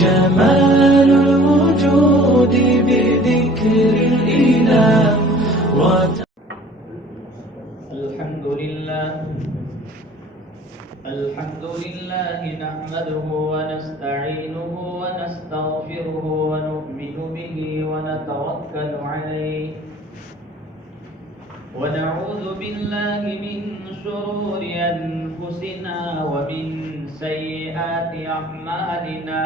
جمال الوجود بذكر الإله الحمد لله نحمده ونستعينه ونستغفره ونؤمن به ونتوكل عليه ونعوذ بالله من شرور أنفسنا ومن سيئات أعمالنا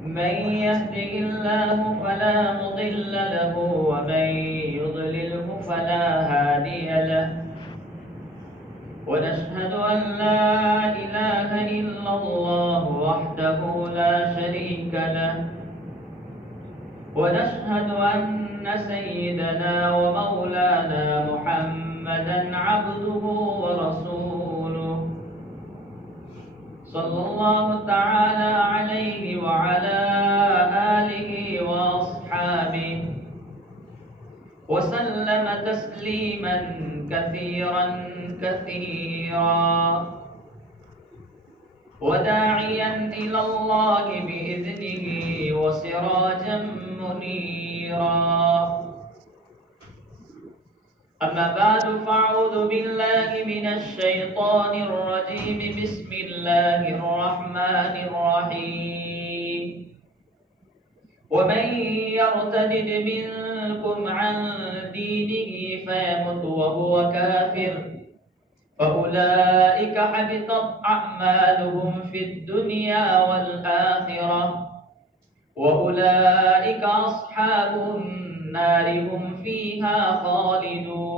من يهده الله فلا مضل له ومن يضلله فلا هادي له ونشهد أن لا إله إلا الله وحده لا شريك له ونشهد أن سيدنا ومولانا محمدا عبده ورسوله صلى الله تعالى عليه وعلى آله وأصحابه وسلم تسليما كثيرا وداعيا إلى الله بإذنه وسراجا منيرا أما بعد فأعوذ بالله من الشيطان الرجيم بسم الله الرحمن الرحيم ومن يرتد منكم عن دينه فيمت وهو كافر فأولئك حبطت أعمالهم في الدنيا والآخرة وأولئك أصحاب النار هم فيها خالدون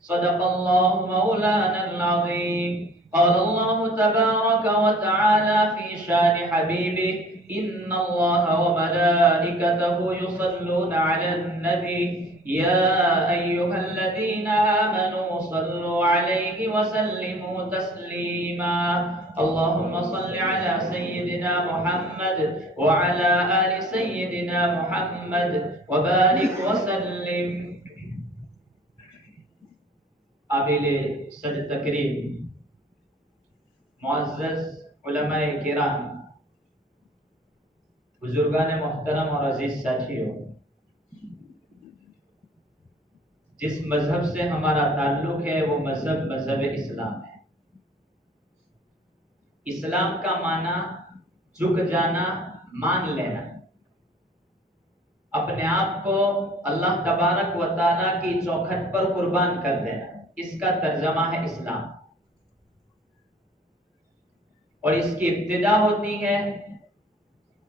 صدق الله مولانا العظيم قال الله تبارك وتعالى في شان حبيبه إن الله وملائكته يصلون على النبي يا أيها الذين آمنوا صلوا عليه وسلموا تسليما اللهم صل على سيدنا محمد وعلى آل سيدنا محمد وبارك وسلم. قابل صد تکریم معزز علماء کرام، بزرگان محترم اور عزیز ساتھیوں، جس مذہب سے ہمارا تعلق ہے وہ مذہب اسلام ہے. اسلام کا معنی جھک جانا، مان لینا، اپنے آپ کو اللہ تبارک و تعالیٰ کی چوکھٹ پر قربان کر دینا، اس کا ترجمہ ہے اسلام. اور اس کی ابتدا ہوتی ہے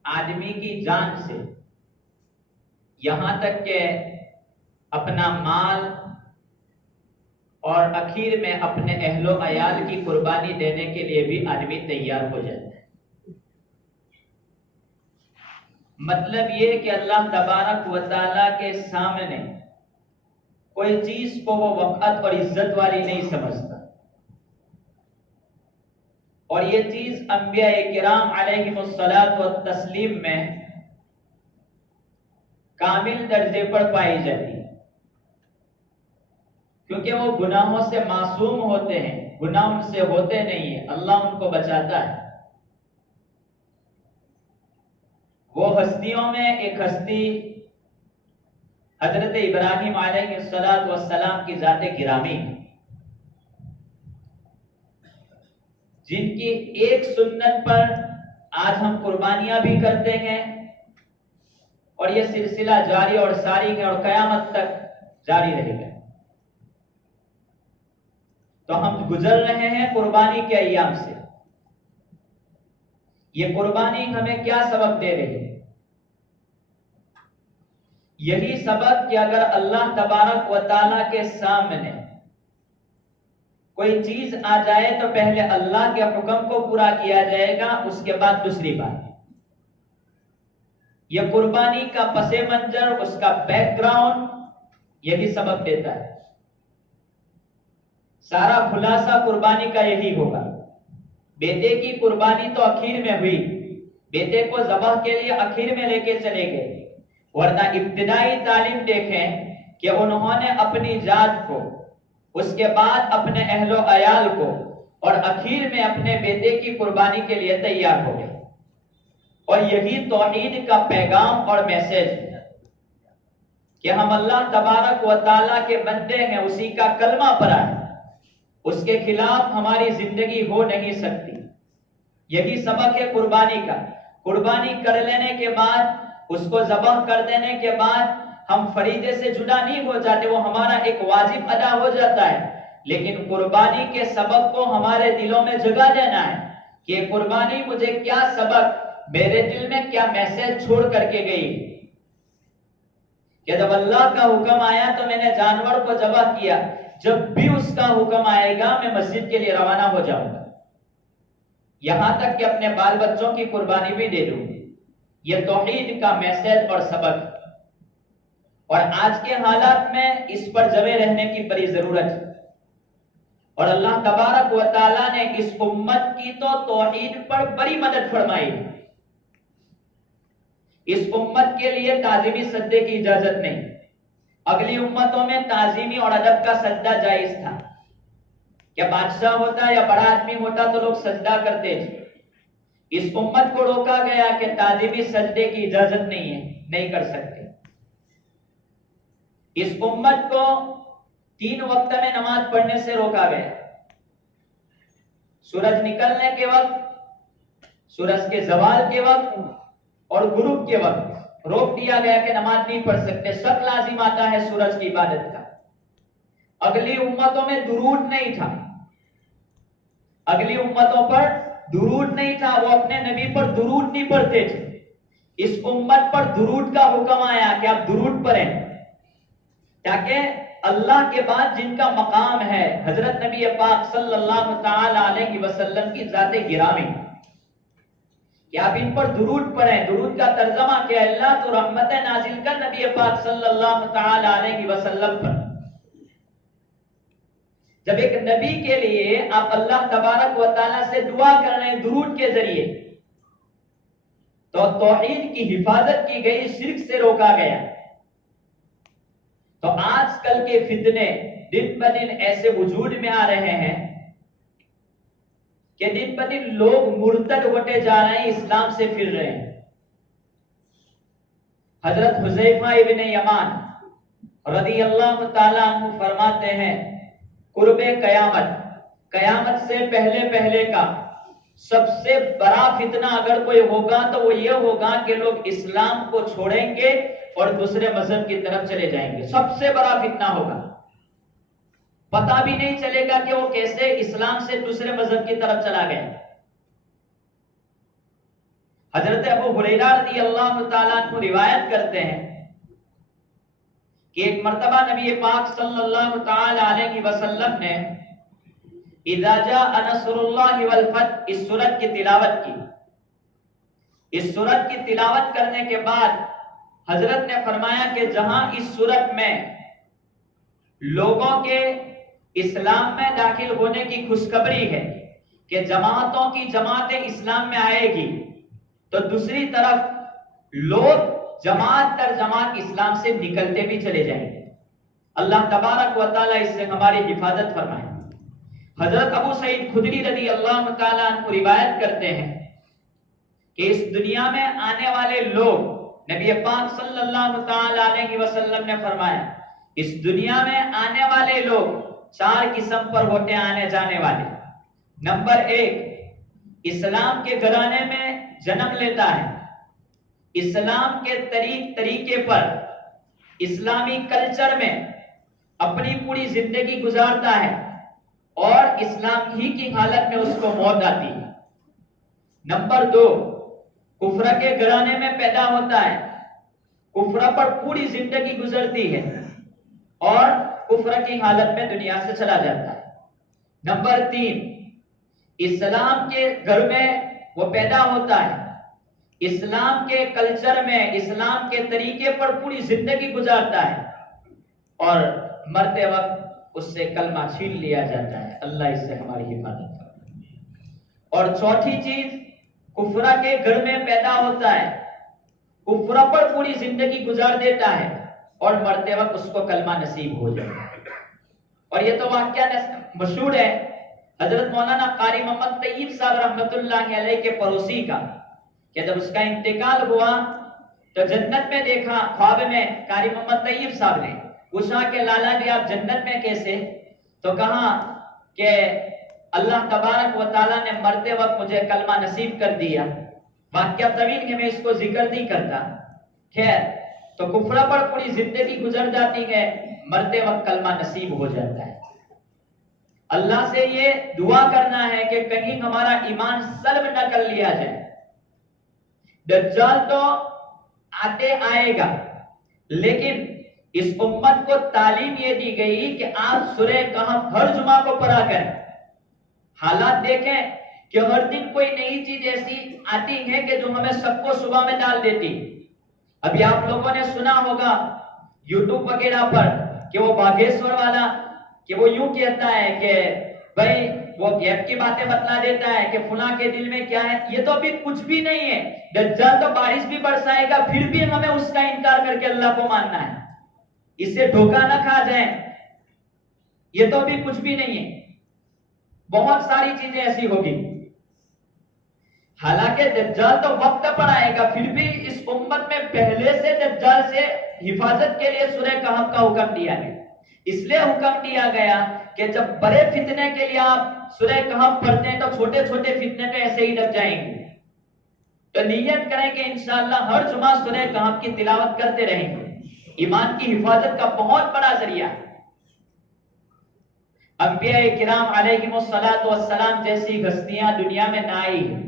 آدمی کی جان سے، یہاں تک کہ اپنا مال اور اخیر میں اپنے اہل و عیال کی قربانی دینے کے لیے بھی آدمی تیار ہو جاتا ہے. مطلب یہ کہ اللہ تبارک و تعالیٰ کے سامنے کوئی چیز کو وہ وقت اور عزت والی نہیں سمجھتا، اور یہ چیز انبیاء کرام علیہم الصلاۃ والتسلیم میں کامل درجے پر پائی جاتی ہے، کیونکہ وہ گناہوں سے معصوم ہوتے ہیں، گناہ ان سے ہوتے نہیں ہیں، اللہ ان کو بچاتا ہے. وہ ہستیوں میں ایک ہستی حضرت ابراہیم علیہ السلام کی ذات گرامی، جن کی ایک سنت پر آج ہم قربانیاں بھی کرتے ہیں، اور یہ سلسلہ جاری اور ساری ہے اور قیامت تک جاری رہے گا. تو ہم گزر رہے ہیں قربانی کے ایام سے. یہ قربانی ہمیں کیا سبق دے رہی ہے؟ یہی سبق کہ اگر اللہ تبارک و تعالیٰ کے سامنے کوئی چیز آ جائے تو پہلے اللہ کے حکم کو پورا کیا جائے گا، اس کے بعد دوسری بات. یہ قربانی کا پس منظر، اس کا بیک گراؤنڈ یہی سبق دیتا ہے. سارا خلاصہ قربانی کا یہی ہوگا. بیٹے کی قربانی تو اخیر میں ہوئی، بیٹے کو ذبح کے لیے اخیر میں لے کے چلے گئے، ورنہ ابتدائی تعلیم دیکھیں کہ انہوں نے اپنی ذات کو، اس کے بعد اپنے اہل و عیال کو اور اخیر میں اپنے بیٹے کی قربانی کے لیے تیار ہو گئے. اور یہی توحید کا پیغام اور میسج کہ ہم اللہ تبارک و تعالیٰ کے بندے ہیں، اسی کا کلمہ پڑھا ہے، اس کے خلاف ہماری زندگی ہو نہیں سکتی. یہی سبق ہے قربانی کا. قربانی کر لینے کے بعد، اس کو ذبح کر دینے کے بعد ہم فریضے سے جدا نہیں ہو جاتے، وہ ہمارا ایک واجب ادا ہو جاتا ہے. لیکن قربانی کے سبق کو ہمارے دلوں میں جگہ دینا ہے کہ قربانی مجھے کیا سبق، میرے دل میں کیا میسج چھوڑ کر کے گئی کہ جب اللہ کا حکم آیا تو میں نے جانور کو ذبح کیا، جب بھی اس کا حکم آئے گا میں مسجد کے لیے روانہ ہو جاؤں گا، یہاں تک کہ اپنے بال بچوں کی قربانی بھی دے دوں. یہ توحید کا میسج اور سبق. اور آج کے حالات میں اس پر جمے رہنے کی بڑی ضرورت ہے. اور اللہ تبارک و تعالیٰ نے اس امت کی تو توحید پر بڑی مدد فرمائی. اس امت کے لیے تعظیمی سجدے کی اجازت نہیں. اگلی امتوں میں تعظیمی اور ادب کا سجدہ جائز تھا. کیا بادشاہ ہوتا یا بڑا آدمی ہوتا تو لوگ سجدہ کرتے تھے. اس امت کو روکا گیا کہ تعظیمی سجدے کی اجازت نہیں ہے، نہیں کر سکتے. اس امت کو 3 وقت میں نماز پڑھنے سے روکا گیا. سورج نکلنے کے وقت، سورج کے زوال کے وقت اور غروب کے وقت روک دیا گیا کہ نماز نہیں پڑھ سکتے. شک لازم آتا ہے سورج کی عبادت کا. اگلی امتوں میں درود نہیں تھا، اگلی امتوں پر درود نہیں تھا، وہ اپنے نبی پر درود نہیں پڑھتے تھے. اس امت پر درود کا حکم آیا کہ آپ درود پڑھیں، تاکہ اللہ کے بعد جن کا مقام ہے حضرت نبی پاک صلی اللہ تعالی علیہ وسلم کی ذات گرامی، کہ آپ ان پر درود پڑھیں. درود کا ترجمہ کیا؟ اللہ تو رحمت نازل کر نبی پاک صلی اللہ تعالی علیہ وسلم پر. جب ایک نبی کے لیے آپ اللہ تبارک و تعالیٰ سے دعا کر رہے ہیں درود کے ذریعے، تو توحید کی حفاظت کی گئی، شرک سے روکا گیا. تو آج کل کے فتنے دن بدن ایسے وجود میں آ رہے ہیں کہ دن بدن لوگ مرتد ہوتے جا رہے ہیں، اسلام سے پھر رہے ہیں. حضرت حذیفہ ابن یمان رضی اللہ تعالیٰ عنہ فرماتے ہیں قرب قیامت، قیامت سے پہلے کا سب سے بڑا فتنہ اگر کوئی ہوگا تو وہ یہ ہوگا کہ لوگ اسلام کو چھوڑیں گے اور دوسرے مذہب کی طرف چلے جائیں گے. سب سے بڑا فتنہ ہوگا. پتہ بھی نہیں چلے گا کہ وہ کیسے اسلام سے دوسرے مذہب کی طرف چلا گیا. حضرت ابو ہریرہ رضی اللہ تعالیٰ عنہ روایت کرتے ہیں کہ ایک مرتبہ نبی پاک صلی اللہ تعالی علیہ وسلم نے اذا جاء نصر اللہ والفتح اس سورت کی تلاوت کی. اس سورت کی تلاوت کرنے کے بعد حضرت نے فرمایا کہ جہاں اس سورت میں لوگوں کے اسلام میں داخل ہونے کی خوشخبری ہے کہ جماعتوں کی جماعت اسلام میں آئے گی، تو دوسری طرف لوگ جماعت در جماعت اسلام سے نکلتے بھی چلے جائیں گے. اللہ تبارک و تعالیٰ اس سے ہماری حفاظت فرمائے. حضرت ابو سعید خدری رضی اللہ تعالیٰ عنہ روایت کرتے ہیں کہ اس دنیا میں آنے والے لوگ، نبی پاک صلی اللہ تعالی علیہ وسلم نے فرمایا اس دنیا میں آنے والے لوگ 4 قسم پر ہوتے آنے جانے والے. نمبر 1، اسلام کے گھرانے میں جنم لیتا ہے، اسلام کے طریقے پر اسلامی کلچر میں اپنی پوری زندگی گزارتا ہے اور اسلام ہی کی حالت میں اس کو موت آتی ہے. نمبر 2، کفر کے گھرانے میں پیدا ہوتا ہے، کفر پر پوری زندگی گزرتی ہے اور کفر کی حالت میں دنیا سے چلا جاتا ہے. نمبر 3، اسلام کے گھر میں وہ پیدا ہوتا ہے، اسلام کے کلچر میں اسلام کے طریقے پر پوری زندگی گزارتا ہے اور مرتے وقت اس سے کلمہ چھین لیا جاتا ہے. اللہ اس سے ہماری حفاظت کرے. اور چوتھی چیز، کفر کے گھر میں پیدا ہوتا ہے، کفر پر پوری زندگی گزار دیتا ہے اور مرتے وقت اس کو کلمہ نصیب ہو جاتا ہے. اور یہ تو واقعہ مشہور ہے. حضرت مولانا قاری محمد طیب صاحب رحمت اللہ علیہ کے پڑوسی کا کہ جب اس کا انتقال ہوا تو جنت میں دیکھا، خواب میں قاری محمد طیب صاحب نے پوچھا کہ لالا جی آپ جنت میں کیسے؟ تو کہا کہ اللہ تبارک و تعالیٰ نے مرتے وقت مجھے کلمہ نصیب کر دیا۔ واقعہ طویل ہے، میں اس کو ذکر نہیں کرتا۔ خیر، تو کفر پر پوری زندگی گزر جاتی ہے، مرتے وقت کلمہ نصیب ہو جاتا ہے۔ اللہ سے یہ دعا کرنا ہے کہ کہیں ہمارا ایمان سلب نہ کر لیا جائے۔ دجال تو آتے آئے گا، لیکن اس امت کو تعلیم یہ دی گئی کہ آپ سورہ کہف ہر جمعہ کو پڑھا کریں۔ حالات دیکھیں کہ ہر دن کوئی نئی چیز ایسی آتی ہے کہ جو ہمیں سب کو صبح میں ڈال دیتی۔ ابھی آپ لوگوں نے سنا ہوگا یوٹیوب وغیرہ پر کہ وہ باگیشور والا کہ وہ یوں کہتا ہے کہ بھائی وہ غیب کی باتیں بتلا دیتا ہے کہ فلاں کے دل میں کیا ہے۔ یہ تو ابھی کچھ بھی نہیں ہے۔ دجال تو بارش بھی برسائے گا، پھر بھی ہمیں اس کا انکار کر کے اللہ کو ماننا ہے۔ اس سے دھوکہ نہ کھا جائیں، یہ تو ابھی کچھ بھی نہیں ہے، بہت ساری چیزیں ایسی ہوگی۔ حالانکہ دجال تو وقت پر آئے گا، پھر بھی اس امت میں پہلے سے دجال سے حفاظت کے لیے سورہ کہف کا حکم دیا گیا۔ اس لیے حکم دیا گیا کہ جب بڑے فتنے کے لیے آپ سورہ کہف پڑھتے ہیں تو چھوٹے چھوٹے فتنے تو ایسے ہی لگ جائیں گے۔ تو نیت کریں کہ انشاءاللہ ہر جمعہ سورہ کہف کی تلاوت کرتے رہیں گے۔ ایمان کی حفاظت کا بہت بڑا ذریعہ ہے۔ انبیاء کرام علیہم السلام جیسی ہستیاں دنیا میں نہ آئی ہیں،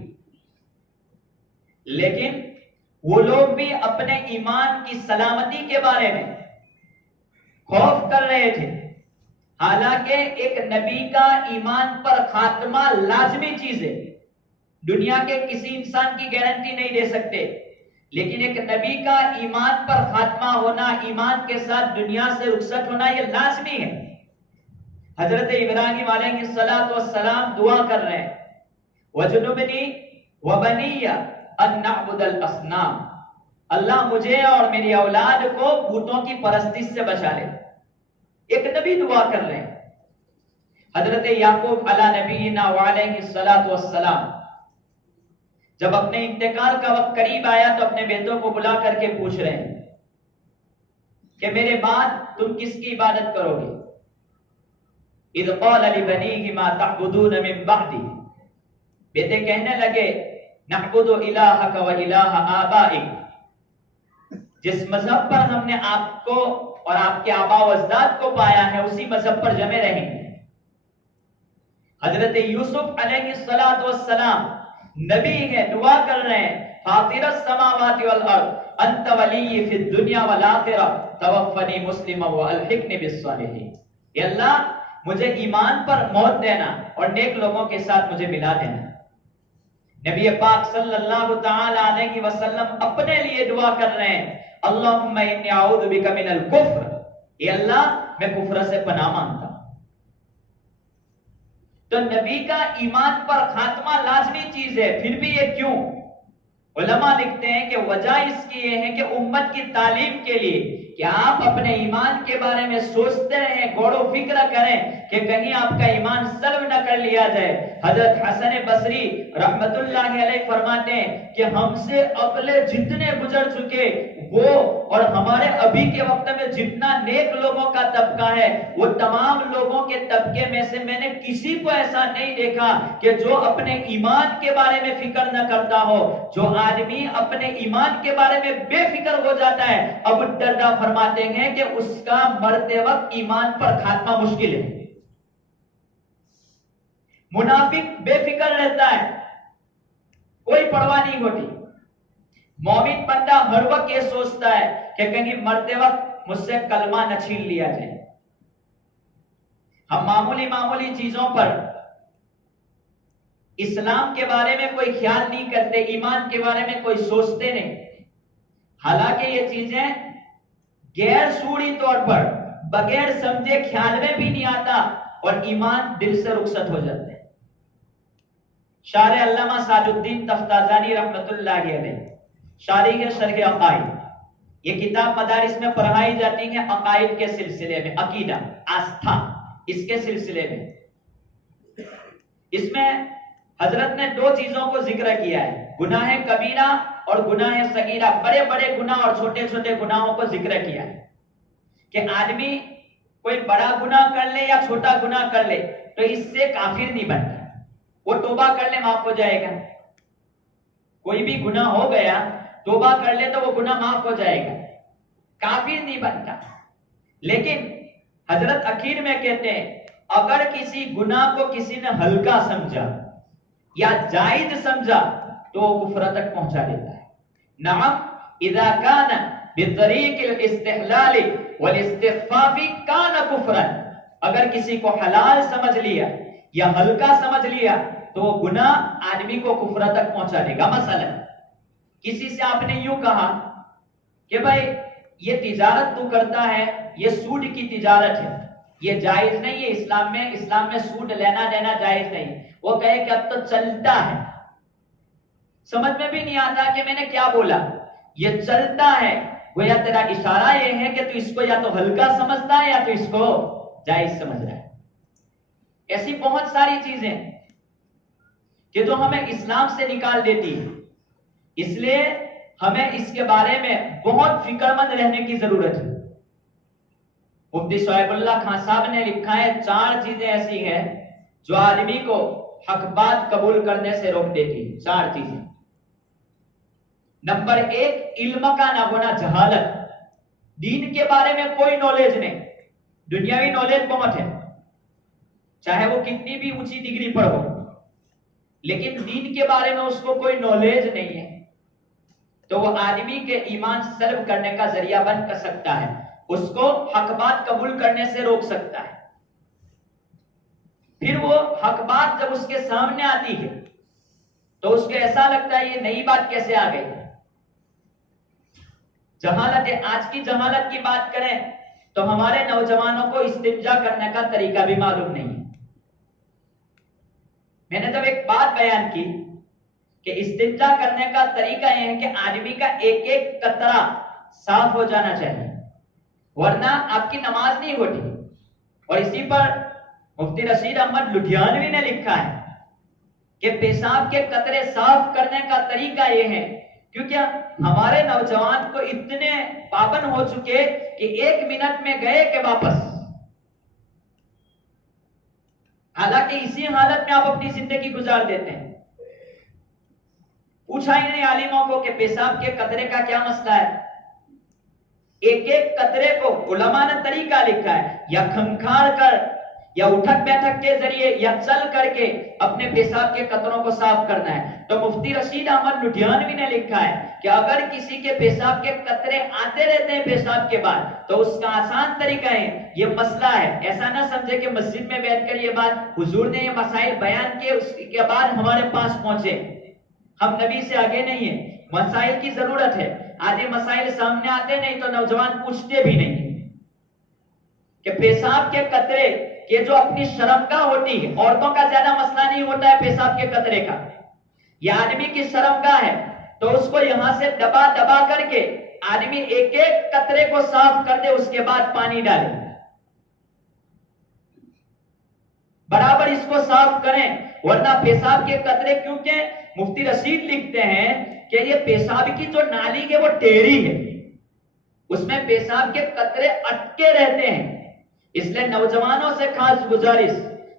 لیکن وہ لوگ بھی اپنے ایمان کی سلامتی کے بارے میں خوف کر رہے تھے۔ حالانکہ ایک نبی کا ایمان پر خاتمہ لازمی چیز ہے، دنیا کے کسی انسان کی گارنٹی نہیں دے سکتے، لیکن ایک نبی کا ایمان پر خاتمہ ہونا، ایمان کے ساتھ دنیا سے رخصت ہونا، یہ لازمی ہے۔ حضرت ابراہیم علیہ السلام دعا کر رہے ہیں وَجُنُبْنِي وَبَنِيَّ أَن نَعْبُدَ الْأَصْنَامَ، اللہ مجھے اور میری اولاد کو بتوں کی پرستش سے بچا لے۔ ایک نبی دعا کر رہے ہیں۔ حضرت یعقوب علی نبینا وعلیہ السلام جب اپنے انتقال کا وقت قریب آیا تو اپنے بیٹوں کو بلا کر کے پوچھ رہے ہیں کہ میرے بعد تم کس کی عبادت کرو گے؟ اذ قال لبنیہ ما تعبدون من بعدی، بیٹے کہنے لگے نعبد الہک و الہ آبائک، جس مذہب پر ہم نے آپ کو اور آپ کے آبا و اجداد کو پایا ہے اسی مذہب پر جمے رہیں گے۔ حضرت یوسف علیہ السلام نبی ہے، دعا کر رہے ہیں فاطر السماوات والارض انت ولی فی الدنیا والآخرہ توفنی مسلما والحقنی بالصالحین، اے اللہ مجھے ایمان پر موت دینا اور نیک لوگوں کے ساتھ مجھے ملا دینا۔ نبی پاک صلی اللہ تعالی علیہ وسلم اپنے لیے دعا کر رہے ہیں اللہم انی اعوذ بک من الکفر، اے اللہ میں کفر سے پناہ مانگتا ہوں۔ تو نبی کا ایمان پر خاتمہ لازمی چیز ہے، پھر بھی یہ کیوں؟ علماء لکھتے ہیں کہ وجہ اس کی یہ ہے کہ امت کی تعلیم کے لیے کہ آپ اپنے ایمان کے بارے میں سوچتے رہیں، غور و فکر کریں کہ کہیں آپ کا ایمان سلب نہ کر لیا جائے۔ حضرت حسن بصری رحمت اللہ علیہ فرماتے ہیں کہ ہم سے اگلے جتنے گزر چکے وہ اور ہمارے ابھی کے وقت میں جتنا نیک لوگوں کا طبقہ ہے وہ تمام لوگوں کے طبقے میں سے میں نے کسی کو ایسا نہیں دیکھا کہ جو اپنے ایمان کے بارے میں فکر نہ کرتا ہو۔ جو آدمی اپنے ایمان کے بارے میں بے فکر ہو جاتا ہے، ابو الدرداء فرماتے ہیں کہ اس کا مرتے وقت ایمان پر خاتمہ مشکل ہے۔ منافق بے فکر رہتا ہے، کوئی پرواہ نہیں ہوتی۔ مومن بندہ ہر وقت یہ سوچتا ہے کہ کہیں مرتے وقت مجھ سے کلمہ نہ چھین لیا جائے۔ ہم معمولی چیزوں پر اسلام کے بارے میں کوئی خیال نہیں کرتے، ایمان کے بارے میں کوئی سوچتے نہیں، حالانکہ یہ چیزیں غیر شعوری طور پر بغیر سمجھے خیال میں بھی نہیں آتا اور ایمان دل سے رخصت ہو جاتے ہیں۔ شارح علامہ سعد الدین تفتازانی رحمت اللہ علیہ شارح شرح عقائد، یہ کتاب مدارس میں پڑھائی جاتی ہے عقائد کے سلسلے میں، عقیدہ آستھا اس کے سلسلے میں۔ اس میں حضرت نے دو چیزوں کو ذکر کیا ہے، گناہ کبیرہ اور گناہ صغیرہ، بڑے بڑے گناہ اور چھوٹے چھوٹے گناہوں کو ذکر کیا ہے کہ آدمی کوئی بڑا گناہ کر لے یا چھوٹا گناہ کر لے تو اس سے کافر نہیں بنتا، وہ توبہ کر لے معاف ہو جائے گا۔ کوئی بھی گناہ ہو گیا توبہ کر لے تو وہ گناہ معاف ہو جائے گا، کافر نہیں بنتا۔ لیکن حضرت اخیر میں کہتے ہیں اگر کسی گناہ کو کسی نے ہلکا سمجھا یا جائز سمجھا تو وہ کفر تک پہنچا دیتا ہے۔ نعم اذا کان بطریق الاستحلال والاستخفاف کان کفرا، اگر کسی کو حلال سمجھ لیا یا ہلکا سمجھ لیا تو وہ گناہ آدمی کو کفر تک پہنچا دے گا۔ مثلا کسی سے آپ نے یوں کہا کہ بھائی یہ تجارت تو کرتا ہے، یہ سود کی تجارت ہے، یہ جائز نہیں ہے اسلام میں سود لینا دینا جائز نہیں۔ وہ کہے کہ اب تو چلتا ہے، سمجھ میں بھی نہیں آتا کہ میں نے کیا بولا، یہ چلتا ہے، گویا تیرا اشارہ یہ ہے کہ تو اس کو یا تو ہلکا سمجھتا ہے یا تو اس کو جائز سمجھ رہا ہے۔ ایسی بہت ساری چیزیں کہ جو ہمیں اسلام سے نکال دیتی ہے، اس لیے ہمیں اس کے بارے میں بہت فکر مند رہنے کی ضرورت ہے۔ مفتی شعیب اللہ خان صاحب نے لکھا ہے 4 چیزیں ایسی ہیں جو آدمی کو حق بات قبول کرنے سے روک دیتی ہے۔ 4 چیزیں۔ نمبر 1 علم کا نہ ہونا، جہالت، دین کے بارے میں کوئی نالج نہیں، دنیاوی نالج بہت ہے، چاہے وہ کتنی بھی اونچی ڈگری پر ہو، لیکن دین کے بارے میں اس کو کوئی نالج نہیں ہے تو وہ آدمی کے ایمان سلب کرنے کا ذریعہ بن کر سکتا ہے، اس کو حق بات قبول کرنے سے روک سکتا ہے۔ پھر وہ حق بات جب اس کے سامنے آتی ہے تو اس کو ایسا لگتا ہے یہ نئی بات کیسے آ گئی۔ جہالت، آج کی جہالت کی بات کریں تو ہمارے نوجوانوں کو استنجا کرنے کا طریقہ بھی معلوم نہیں ہے۔ میں نے جب ایک بات بیان کی کہ استنجا کرنے کا طریقہ یہ ہے کہ آدمی کا ایک ایک قطرہ صاف ہو جانا چاہیے، ورنہ آپ کی نماز نہیں ہوتی۔ اور اسی پر مفتی رشید احمد لدھیانوی نے لکھا ہے کہ پیشاب کے قطرے صاف کرنے کا طریقہ یہ ہے، کیونکہ ہمارے نوجوان کو اتنے پابند ہو چکے کہ 1 منٹ میں گئے کہ واپس، حالانکہ اسی حالت میں آپ اپنی زندگی گزار دیتے ہیں۔ پوچھا ہی نہیں عالموں کو کہ پیشاب کے قطرے کا کیا مسئلہ ہے، ایک ایک قطرے کو علماء نے طریقہ لکھا ہے، یا کھنکھاڑ کر یا اٹھک بیٹھک کے ذریعے یا چل کر کے اپنے پیشاب کے قطروں کو صاف کرنا ہے۔ تو مفتی رشید احمد لدھیانوی نے لکھا ہے کہ اگر کسی کے پیشاب کے قطرے آتے رہتے ہیں پیشاب کے بعد تو اس کا آسان طریقہ ہے، یہ مسئلہ ہے، ایسا نہ سمجھے کہ مسجد میں بیٹھ کر یہ بات حضور نے یہ مسائل بیان کیے اس کے بعد ہمارے پاس پہنچے، ہم نبی سے آگے نہیں ہیں، مسائل کی ضرورت ہے۔ آدھے مسائل سامنے آتے نہیں تو نوجوان پوچھتے بھی نہیں کہ پیشاب کے قطرے کہ جو اپنی شرمگاہ ہوتی ہے، عورتوں کا زیادہ مسئلہ نہیں ہوتا ہے پیشاب کے قطرے کا، یہ آدمی کی شرمگاہ ہے تو اس کو یہاں سے دبا دبا کر کے آدمی ایک ایک قطرے کو صاف کر دے، اس کے بعد پانی ڈالے، برابر اس کو صاف کریں، ورنہ پیشاب کے قطرے، کیونکہ مفتی رشید لکھتے ہیں کہ یہ پیشاب کی جو نالی ہے وہ ٹیڑھی ہے، اس میں پیشاب کے قطرے اٹکے رہتے ہیں، اس لیے نوجوانوں سے خاص گزارش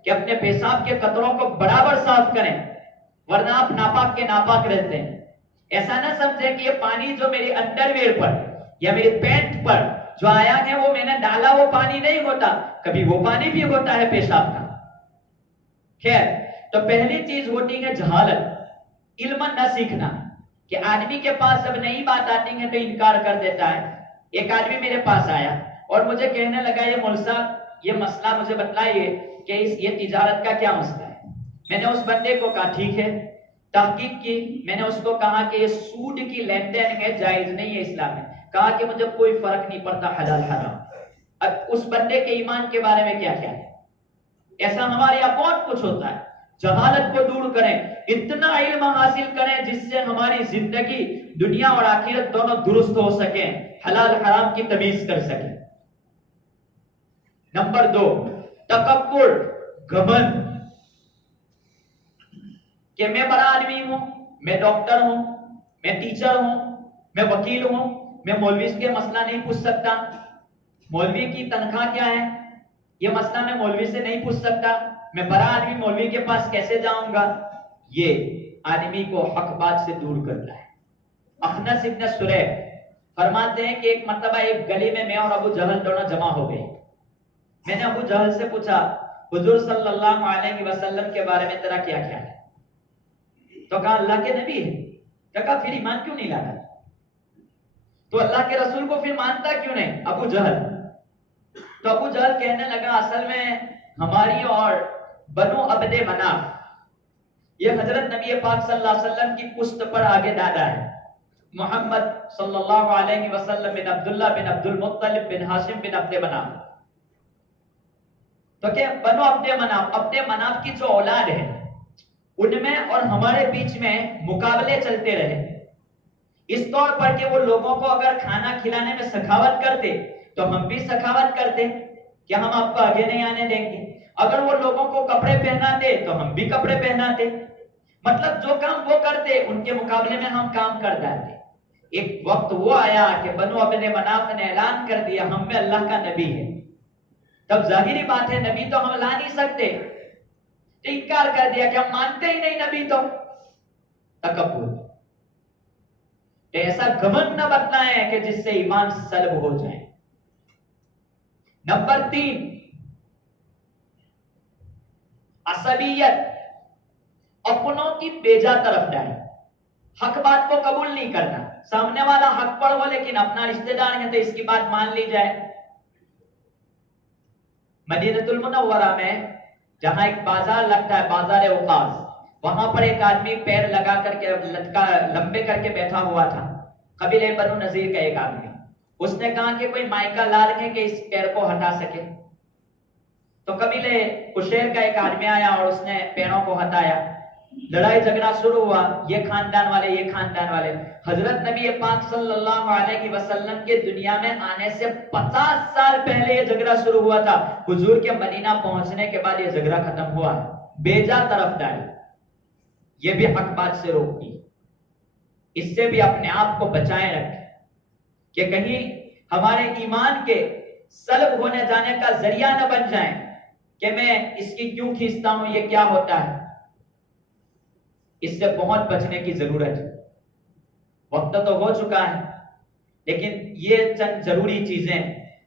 کہ اپنے پیشاب کے قطروں کو برابر صاف کریں، ورنہ آپ ناپاک کے ناپاک رہتے ہیں۔ ایسا نہ سمجھیں کہ یہ پانی جو میری انڈر ویئر پر یا میری پینٹ پر جو آیا ہے وہ میں نے ڈالا، وہ پانی نہیں ہوتا، کبھی وہ پانی بھی ہوتا ہے پیشاب کا۔ خیر، تو پہلی چیز ہوتی ہے جہالت، علم نہ سیکھنا، کہ آدمی کے پاس جب نئی بات آتی ہے تو انکار کر دیتا ہے۔ ایک آدمی میرے پاس آیا اور مجھے کہنے لگا یہ مولوی صاحب یہ مسئلہ مجھے بتلائیے کہ یہ تجارت کا کیا مسئلہ ہے۔ میں نے اس بندے کو کہا ٹھیک ہے، تحقیق کی، میں نے اس کو کہا کہ یہ سود کی لین دین ہے، جائز نہیں ہے اسلام میں، کہا کہ مجھے کوئی فرق نہیں پڑتا حلال حرام۔ اب اس بندے کے ایمان کے بارے میں کیا ہے؟ ایسا ہمارے یہاں بہت کچھ ہوتا ہے۔ جہالت کو دور کریں، اتنا علم حاصل کریں جس سے ہماری زندگی دنیا اور آخرت دونوں درست ہو سکیں، حلال حرام کی تمیز کر سکیں۔ نمبر 2 تکبر، گھمنڈ۔ کہ میں بڑا آدمی ہوں، میں ڈاکٹر ہوں، میں ٹیچر ہوں، میں وکیل ہوں، میں مولوی کے مسئلہ نہیں پوچھ سکتا، مولوی کی تنخواہ کیا ہے یہ مسئلہ میں مولوی سے نہیں پوچھ سکتا، میں بڑا آدمی مولوی کے پاس کیسے جاؤں گا؟ یہ آدمی کو حق بات سے دور کرتا ہے۔ اخنس ابن سریح فرماتے ہیں کہ ایک مرتبہ ایک گلی میں میں اور ابو جہل دونوں جمع ہو گئے۔ میں نے ابو جہل سے پوچھا حضور صلی اللہ علیہ وسلم کے بارے میں تیرا کیا خیال ہے؟ تو کہا اللہ کے نبی ہے۔ کہا پھر ایمان کیوں نہیں لاتا؟ تو اللہ کے رسول کو پھر مانتا کیوں نہیں ابو جہل؟ تو ابو جہل کہنے لگا اصل میں ہماری اور بنو عبد مناف یہ حضرت نبی پاک صلی اللہ علیہ وسلم کی پشت پر آگے دادا ہے، محمد صلی اللہ علیہ وسلم بن عبداللہ بن عبد المطلب بن ہاشم بن عبد مناف۔ تو کہ بنو عبد مناف کی جو اولاد ہے ان میں اور ہمارے بیچ میں مقابلے چلتے رہے، اس طور پر کہ وہ لوگوں کو اگر کھانا کھلانے میں سخاوت کرتے تو ہم بھی سخاوت کرتے کہ ہم آپ کو آگے نہیں آنے دیں گے، اگر وہ لوگوں کو کپڑے پہناتے تو ہم بھی کپڑے پہناتے، مطلب جو کام وہ کرتے ان کے مقابلے میں ہم کام کر جاتے۔ ایک وقت وہ آیا کہ بنو عبد مناف نے اعلان کر دیا ہم میں اللہ کا نبی ہے، تب ظاہری بات ہے نبی تو ہم لا نہیں سکتے، انکار کر دیا کہ ہم مانتے ہی نہیں نبی، تو تکبر، ایسا گھمنڈ نہ بتنا ہے کہ جس سے ایمان سلب ہو جائے۔ نمبر 3 عصبیت، اپنوں کی بیجا طرف ڈالی، حق بات کو قبول نہیں کرنا، سامنے والا حق پر ہو لیکن اپنا رشتہ دار ہے تو اس کی بات مان لی جائے۔ مدینہ المنورہ میں جہاں ایک بازار لگتا ہے بازار اوقاز، وہاں پر ایک آدمی پیر لگا کر کے لٹکا لمبے کر کے بیٹھا ہوا تھا، قبیلہ بنو نذیر کا ایک آدمی۔ اس نے کہا کہ کوئی مائکا لا رکھے کہ اس پیر کو ہٹا سکے، تو قبیلہ قشیر کا ایک آدمی آیا اور اس نے پیروں کو ہٹایا، لڑائی جھگڑا شروع ہوا، یہ خاندان والے یہ خاندان والے۔ حضرت نبی پاک صلی اللہ علیہ وسلم کے دنیا میں آنے سے 50 سال پہلے یہ جھگڑا شروع ہوا تھا، حضور کے مدینہ پہنچنے کے بعد یہ جھگڑا ختم ہوا۔ بیجا طرف داری یہ بھی حق بات سے روکتی، اس سے بھی اپنے آپ کو بچائے رکھیں کہ کہیں ہمارے ایمان کے سلب ہونے جانے کا ذریعہ نہ بن جائیں کہ میں اس کی کیوں کھینچتا ہوں، یہ کیا ہوتا ہے۔ اس سے بہت بچنے کی ضرورت ہے۔ وقت تو ہو چکا ہے لیکن یہ چند ضروری چیزیں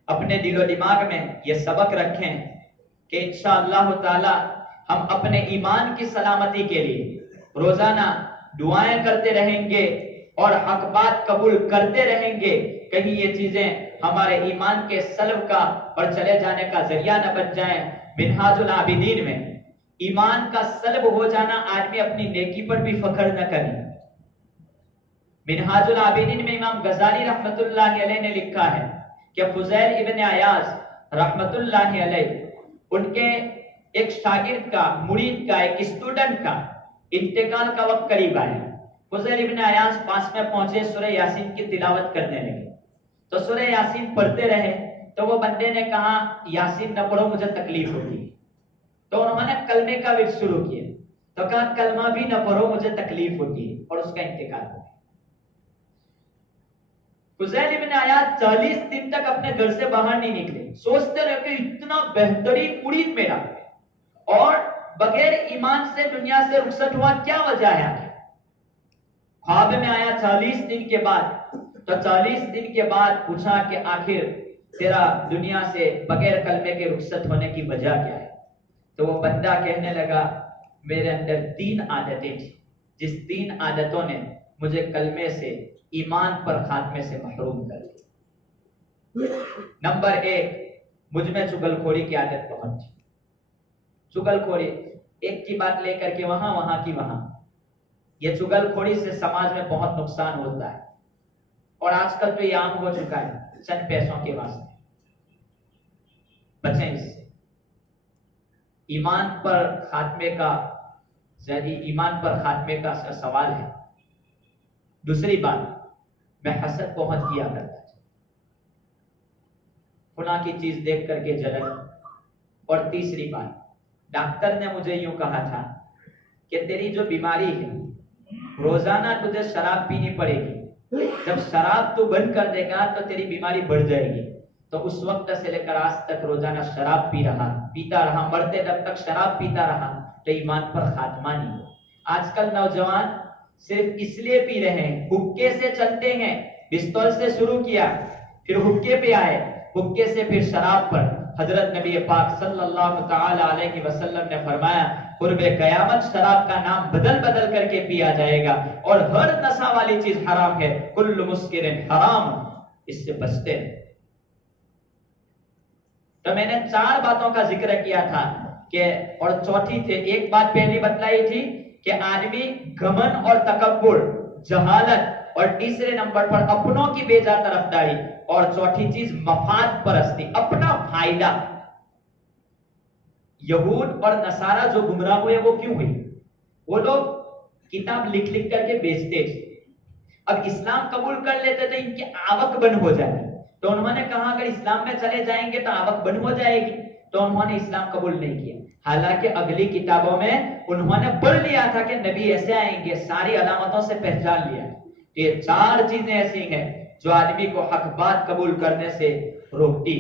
اپنے دل و دماغ میں یہ سبق رکھیں کہ انشاءاللہ تعالی ہم اپنے ایمان کی سلامتی کے لیے روزانہ دعائیں کرتے رہیں گے اور حق بات قبول کرتے رہیں گے، کہیں یہ چیزیں ہمارے ایمان کے سلب کا اور چلے جانے کا ذریعہ نہ بن جائیں۔ منہاج العابدین میں ایمان کا سلب ہو جانا آدمی اپنی نیکی پر بھی فخر نہ کرے۔ منہاج العابدین میں امام غزالی رحمت اللہ علیہ نے لکھا ہے کہ فضیل ابن عیاض رحمت اللہ علیہ ان کے ایک شاگرد کا، مرید کا، ایک اسٹوڈنٹ کا انتقال کا وقت قریب آیا۔ فضیل ابن عیاض پاس میں پہنچے، سورہ یاسین کی تلاوت کرنے لگے، تو سورہ یاسین پڑھتے رہے تو وہ بندے نے کہا یاسین نہ پڑھو مجھے تکلیف ہوتی، تو انہوں نے کلمے کا ورد شروع کیا، تو کہا کلمہ بھی نہ پڑھو مجھے تکلیف ہوتی ہے، اور اس کا انتقال ہو گیا۔ فضیل ابن عیاض 40 دن تک اپنے گھر سے باہر نہیں نکلے، سوچتے رہے کہ اتنا بہترین مرید میرا اور بغیر ایمان سے دنیا سے رخصت ہوا، کیا وجہ ہے؟ خواب میں آیا 40 دن کے بعد، تو 40 دن کے بعد پوچھا کہ آخر تیرا دنیا سے بغیر کلمے کے رخصت ہونے کی وجہ کیا ہے؟ تو وہ بندہ کہنے لگا میرے اندر 3 عادتیں تھیں، جس 3 عادتوں نے مجھے کلمے سے، ایمان پر خاتمے سے محروم کر دیا۔ نمبر 1، مجھ میں چغل خوری کی عادت بہت تھی۔ چغل خوری، ایک کی بات لے کر کے وہاں، وہاں کی وہاں، یہ چغل خوری سے سماج میں بہت نقصان ہوتا ہے، اور آج کل تو یہ عام ہو چکا ہے چند پیسوں کے واسطے۔ بچیں اس سے۔ ایمان پر خاتمے کا سوال ہے۔ دوسری بات، میں حسد بہت کیا کرتا تھا، فلاں کی چیز دیکھ کر کے جلن۔ اور تیسری بات، ڈاکٹر نے مجھے یوں کہا تھا کہ تیری جو بیماری ہے روزانہ تجھے شراب پینی پڑے گی، جب شراب تو بند کر دے گا تو تیری بیماری بڑھ جائے گی۔ تو اس وقت سے لے کر آج تک روزانہ شراب پیتا رہا، مرتے دم تک شراب پیتا رہا تو ایمان پر خاتمہ نہیں ہو۔ آج کل نوجوان صرف اس لیے پی رہے ہیں، حکے سے چلتے ہیں، پستول سے شروع کیا پھر حکے پہ آئے، حکے سے پھر شراب پر۔ حضرت نبی پاک صلی اللہ تعالی علیہ وسلم نے فرمایا قرب قیامت شراب کا نام بدل بدل کر کے پیا جائے گا، اور ہر نشہ والی چیز حرام ہے، کل مسکر حرام، اس سے بچتے ہیں۔ تو میں نے 4 باتوں کا ذکر کیا تھا کہ اور چوتھی تھی، ایک بات پہلی بتلائی تھی کہ آدمی گھمن اور تکبر، جہالت، اور تیسرے نمبر پر اپنوں کی بے جا طرفداری، اور چوتھی چیز مفاد پرستی، اپنا فائدہ۔ یہود اور نصارہ جو گمراہ ہوئے وہ کیوں ہوئی؟ وہ لوگ کتاب لکھ لکھ کر کے بیچتے تھے، اب اسلام قبول کر لیتے تھے ان کی آوک بند ہو جائے، تو انہوں نے کہا اگر اسلام میں چلے جائیں گے تو آوک بند ہو جائے گی، تو انہوں نے اسلام قبول نہیں کیا۔ حالانکہ اگلی کتابوں میں انہوں نے پڑھ لیا تھا کہ نبی ایسے آئیں گے، ساری علامتوں سے پہچان لیا۔ یہ 4 چیزیں ایسی ہیں جو آدمی کو حق بات قبول کرنے سے روکتی،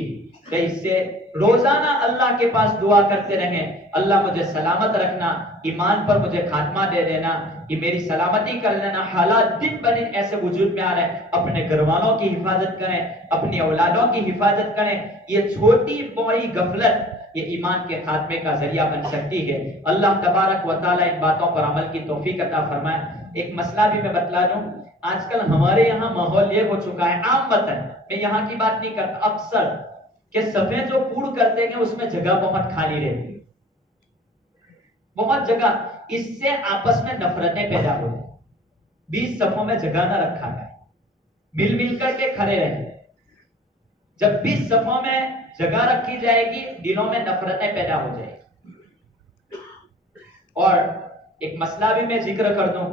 تو اس سے روزانہ اللہ کے پاس دعا کرتے رہیں، اللہ مجھے سلامت رکھنا، ایمان پر مجھے خاتمہ دے دینا، یہ میری سلامتی کر لینا۔ حالات دن بدن ایسے وجود میں آ رہے ہیں، اپنے گھر والوں کی حفاظت کریں، اپنی اولادوں کی حفاظت کریں۔ یہ چھوٹی بڑی غفلت یہ ایمان کے خاتمے کا ذریعہ بن سکتی ہے۔ اللہ تبارک و تعالی ان باتوں پر عمل کی توفیق عطا فرمائے۔ ایک مسئلہ بھی میں بتلا دوں، آج کل ہمارے یہاں ماحول یہ ہو چکا ہے، عام وطن میں یہاں کی بات نہیں کرتا، اکثر کہ صفیں جو پور کرتے ہیں اس میں جگہ بہت خالی رہتی ہے، بہت جگہ، اس سے آپس میں نفرتیں پیدا ہوتی ہیں۔ 20 صفوں میں جگہ نہ رکھا جائے، مل مل کر کے کھڑے رہیں۔ جب 20 صفوں میں جگہ رکھی جائے گی دلوں میں نفرتیں پیدا ہو جائے گی۔ اور ایک مسئلہ بھی میں ذکر کر دوں،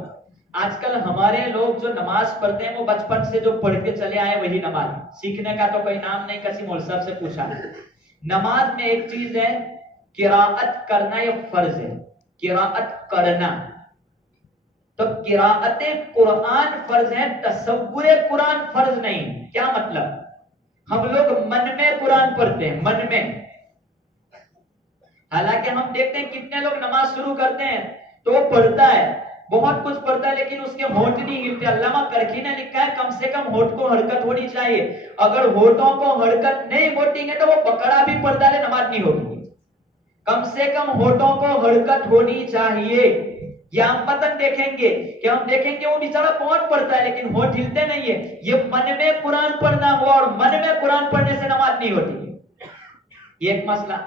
آج کل ہمارے لوگ جو نماز پڑھتے ہیں وہ بچپن سے جو پڑھ کے چلے آئے وہی نماز، سیکھنے کا تو کوئی نام نہیں، کسی مول صاحب سے پوچھا۔ نماز میں ایک چیز ہے قراءت کرنا، یہ فرض ہے، قراءت کرنا۔ تو قراءت قرآن فرض ہے، تصور قرآن فرض نہیں۔ کیا مطلب؟ ہم لوگ من میں قرآن پڑھتے ہیں، من میں، حالانکہ ہم دیکھتے ہیں کتنے لوگ نماز شروع کرتے ہیں تو وہ پڑھتا ہے، بہت کچھ پڑھتا ہے لیکن اس کے ہونٹ نہیں ہلتے۔ علامہ کرخی نے لکھا ہے کم سے کم ہونٹ کو حرکت ہونی چاہیے، اگر ہونٹوں کو حرکت نہیں ہوتی ہے تو وہ بکرا بھی پڑھتا ہے نماز نہیں ہوگی۔ کم سے کم ہونٹوں کو حرکت ہونی چاہیے۔ یہ ہم متن دیکھیں گے کہ ہم دیکھیں گے وہ بیچارہ کون پڑھتا ہے لیکن ہونٹ ہلتے نہیں ہے، یہ من میں قرآن پڑھنا ہوا، اور من میں قرآن پڑھنے سے نماز نہیں ہوتی۔ یہ ایک مسئلہ۔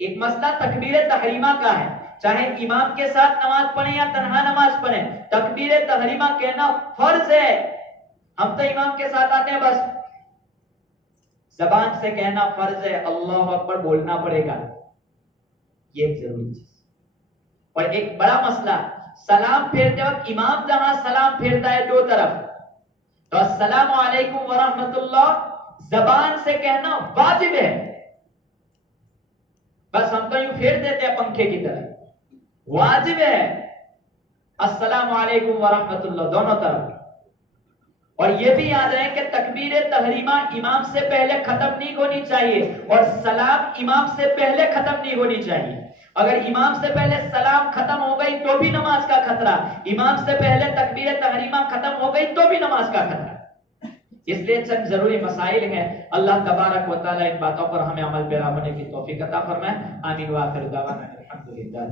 ایک مسئلہ تکبیر تحریمہ کا ہے، چاہے امام کے ساتھ نماز پڑھیں یا تنہا نماز پڑھیں، تکبیر تحریمہ کہنا فرض ہے۔ ہم تو امام کے ساتھ آتے ہیں بس زبان سے کہنا فرض ہے، اللہ اکبر بولنا پڑے گا، یہ ایک ضروری چیز۔ اور ایک بڑا مسئلہ، سلام پھیرتے وقت امام جہاں سلام پھیرتا ہے 2 طرف، تو السلام علیکم ورحمت اللہ زبان سے کہنا واجب ہے، بس ہم تو یوں پھیر دیتے ہیں پنکھے کی طرح، واجب ہے السلام علیکم ورحمت اللہ دونوں طرف۔ اور یہ بھی یاد رہے کہ تکبیر تحریمہ امام سے پہلے ختم نہیں ہونی چاہیے، اور سلام امام سے پہلے ختم نہیں ہونی چاہیے۔ اگر امام سے پہلے سلام ختم ہو گئی تو بھی نماز کا خطرہ، امام سے پہلے تکبیر تحریمہ ختم ہو گئی تو بھی نماز کا خطرہ۔ اس لیے چند ضروری مسائل ہیں، اللہ تبارک و تعالی ان باتوں پر ہمیں عمل پیرا ہونے کی توفیق عطا فرمائے۔ آمین و آخر دعوانا الحمدللہ۔